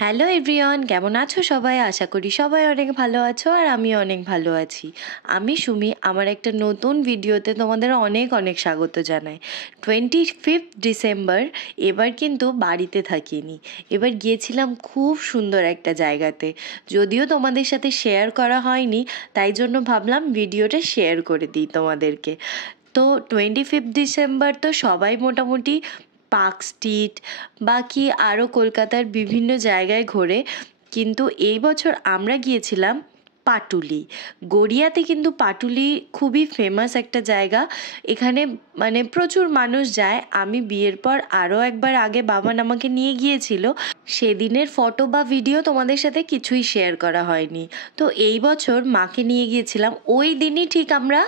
Hello everyone, কেমন আছো সবাই? আশা করি সবাই অনেক ভালো আছো আর আমি অনেক ভালো আছি। আমি সুমি, আমার একটা নতুন ভিডিওতে তোমাদের অনেক অনেক স্বাগত জানাই। 25 ডিসেম্বর এবার কিন্তু বাড়িতে থাকিনি, এবার গিয়েছিলাম খুব সুন্দর একটা জায়গাতে। যদিও তোমাদের সাথে শেয়ার করা হয়নি, তাই জন্য ভাবলাম ভিডিওটা শেয়ার করে দিই তোমাদেরকে। তো 25 ডিসেম্বর তো সবাই মোটামুটি পার্ক স্ট্রিট বা কি আরও কলকাতার বিভিন্ন জায়গায় ঘোরে, কিন্তু এই বছর আমরা গিয়েছিলাম পাটুলি। গড়িয়াতে কিন্তু পাটুলি খুবই ফেমাস একটা জায়গা। এখানে মানে প্রচুর মানুষ যায়। আমি বিয়ের পর আরও একবার আগে বাবান আমাকে নিয়ে গিয়েছিল, সেদিনের ফটো বা ভিডিও তোমাদের সাথে কিছুই শেয়ার করা হয়নি। তো এই বছর মাকে নিয়ে গিয়েছিলাম, ওই দিনই ঠিক আমরা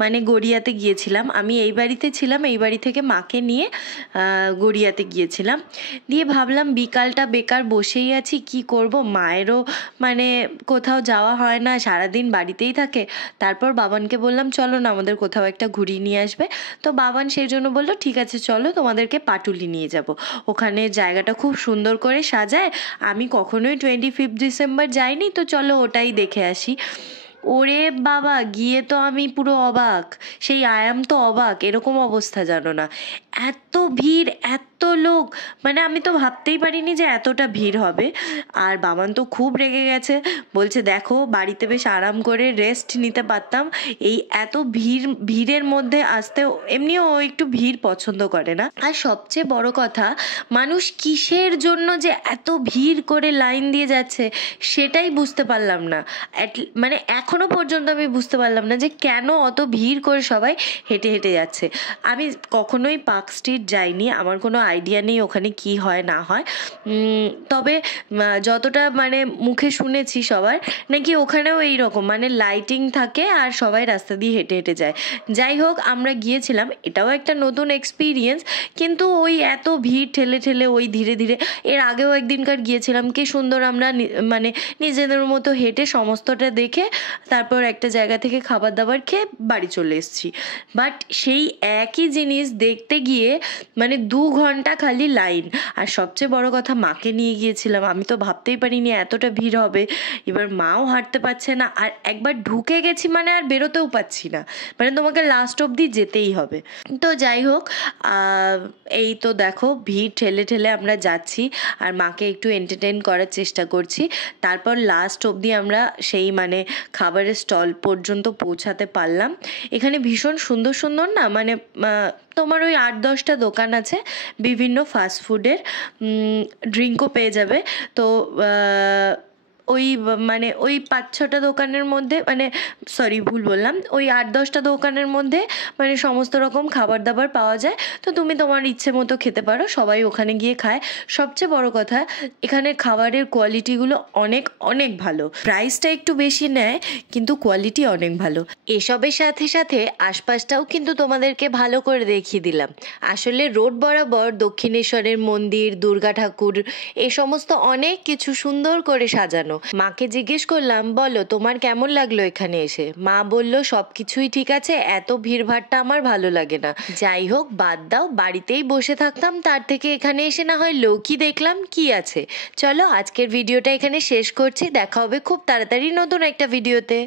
মানে গড়িয়াতে গিয়েছিলাম। আমি এই বাড়িতে ছিলাম, এই বাড়ি থেকে মাকে নিয়ে গড়িয়াতে গিয়েছিলাম। দিয়ে ভাবলাম বিকালটা বেকার বসেই আছি, কি করব, মায়েরও মানে কোথাও যাওয়া হয় না, সারাদিন বাড়িতেই থাকে। তারপর বাবানকে বললাম চলো না আমাদের কোথাও একটা ঘুরিয়ে নিয়ে আসবে। তো বাবান সেই জন্য বললো ঠিক আছে চলো তোমাদেরকে পাটুলি নিয়ে যাব, ওখানে জায়গাটা খুব সুন্দর করে সাজায়। আমি কখনোই 25 ডিসেম্বর যাইনি, তো চলো ওটাই দেখে আসি। ওরে বাবা, গিয়ে তো আমি পুরো অবাক, সেই আয়াম তো অবাক, এরকম অবস্থা জানো না। এত ভিড়, এত লোক, মানে আমি তো ভাবতেই পারিনি যে এতটা ভিড় হবে। আর বাবান তো খুব রেগে গেছে, বলছে দেখো বাড়িতে বেশ আরাম করে রেস্ট নিতে পারতাম, এই এত ভিড়ের মধ্যে আসতেও, এমনিও ও একটু ভিড় পছন্দ করে না। আর সবচেয়ে বড় কথা, মানুষ কিসের জন্য যে এত ভিড় করে লাইন দিয়ে যাচ্ছে সেটাই বুঝতে পারলাম না। মানে এখনো পর্যন্ত আমি বুঝতে পারলাম না যে কেন অত ভিড় করে সবাই হেঁটে হেঁটে যাচ্ছে। আমি কখনোই পার্ক স্ট্রিট যাইনি, আমার কোনো আইডিয়া নেই ওখানে কি হয় না হয়। তবে যতটা মানে মুখে শুনেছি সবার, নাকি ওখানেও এইরকম মানে লাইটিং থাকে আর সবাই রাস্তা দিয়ে হেঁটে হেঁটে যায়। যাই হোক, আমরা গিয়েছিলাম, এটাও একটা নতুন এক্সপিরিয়েন্স, কিন্তু ওই এত ভিড় ঠেলে ঠেলে ওই ধীরে ধীরে। এর আগেও একদিনকার গিয়েছিলাম, কি সুন্দর আমরা মানে নিজেদের মতো হেঁটে সমস্তটা দেখে তারপর একটা জায়গা থেকে খাবার দাবার খেয়ে বাড়ি চলে এসেছি। বাট সেই একই জিনিস দেখতে গিয়ে মানে 2 ঘন্টা খালি লাইন। আর সবচেয়ে বড় কথা, মাকে নিয়ে গিয়েছিলাম, আমি তো ভাবতেই পারিনি এতটা ভিড় হবে। এবার মাও হাঁটতে পারছে না, আর একবার ঢুকে গেছি মানে আর বেরোতেও পাচ্ছি না, মানে তোমাকে লাস্ট অবধি যেতেই হবে। তো যাই হোক, এই তো দেখো ভিড় ঠেলে ঠেলে আমরা যাচ্ছি আর মাকে একটু এন্টারটেন করার চেষ্টা করছি। তারপর লাস্ট অবধি আমরা সেই মানে খাবারের স্টল পর্যন্ত পৌঁছাতে পারলাম। এখানে ভীষণ সুন্দর সুন্দর না মানে তোমার ওই 8-10টা দোকান আছে বিভিন্ন ফাস্টফুডের, ড্রিঙ্কও পেয়ে যাবে। তো ওই মানে ওই 5-6টা দোকানের মধ্যে, মানে সরি ভুল বললাম, ওই 8-10টা দোকানের মধ্যে মানে সমস্ত রকম খাবার দাবার পাওয়া যায়। তো তুমি তোমার ইচ্ছে মতো খেতে পারো, সবাই ওখানে গিয়ে খায়। সবচেয়ে বড় কথা, এখানে খাবারের কোয়ালিটিগুলো অনেক অনেক ভালো, প্রাইসটা একটু বেশি নেয় কিন্তু কোয়ালিটি অনেক ভালো। এসবের সাথে সাথে আশপাশটাও কিন্তু তোমাদেরকে ভালো করে দেখিয়ে দিলাম। আসলে রোড বরাবর দক্ষিণেশ্বরের মন্দির, দুর্গা ঠাকুর, এ সমস্ত অনেক কিছু সুন্দর করে সাজানো। মাকে জিজ্ঞেস করলাম বলো তোমার কেমন লাগলো এখানে এসে? মা বলল সব কিছুই ঠিক আছে, এত ভিড়ভাড়টা আমার ভালো লাগে না। যাই হোক বাদ দাও, বাড়িতেই বসে থাকতাম তার থেকে এখানে এসে না হয় লোকই দেখলাম, কি আছে। চলো আজকের ভিডিওটা এখানে শেষ করছি, দেখা হবে খুব তাড়াতাড়ি নতুন একটা ভিডিওতে।